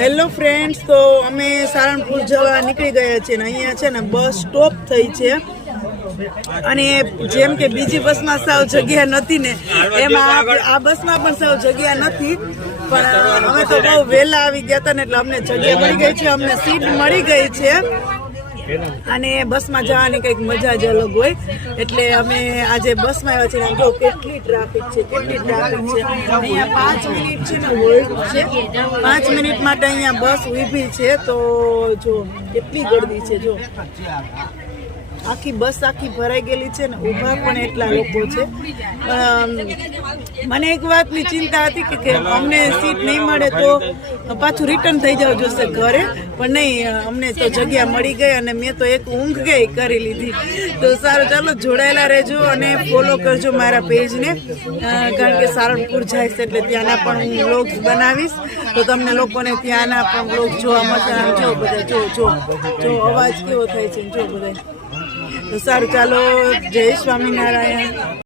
Hello friends, તો અમે સારણપુર જવા નીકળી ગયા છીએ ને અહીંયા છે ને બસ સ્ટોપ થઈ છે અને જેમ કે બીજી બસમાં સાવ જગ્યા નથી ને એમાં આ બસમાં પણ સાવ જગ્યા નથી, પણ અમે તો બહુ વહેલા આવી ગયા હતા ને એટલે અમને જગ્યા મળી ગઈ છે, અમને સીટ મળી ગઈ છે અને બસમાં જવાની કંઈક મજા જ અલગ હોય એટલે અમે આજે બસમાં આવ્યા છીએ. જો કેટલી ટ્રાફિક છે, અહીંયા 5 મિનિટ છે ને હોલ્ડ છે, 5 મિનિટ માટે અહીંયા બસ ઊભી છે. તો જો કેટલી ગર્દી છે, જો આખી બસ આખી ભરાઈ ગયેલી છે ને ઊભા પણ એટલા લોકો છે. મને એક વાતની ચિંતા હતી કે અમને સીટ નહીં મળે તો પાછું રિટર્ન થઈ જવું જોશે ઘરે, પણ નહીં, અમને તો જગ્યા મળી ગઈ અને મેં તો એક ઊંઘ ગઈ કરી લીધી. તો સારું, ચાલો જોડાયેલા રહેજો અને ફોલો કરજો મારા પેજને, કારણ કે સારણપુર જાય છે એટલે ત્યાંના પણ હું વ્લોગ્સ બનાવીશ તો તમને લોકોને ત્યાંના પણ વ્લોગ જોવા મળશે. જો બધા જો અવાજ કેવો થાય છે, જો બધા. તો સારું, ચાલો, જય સ્વામિનારાયણ.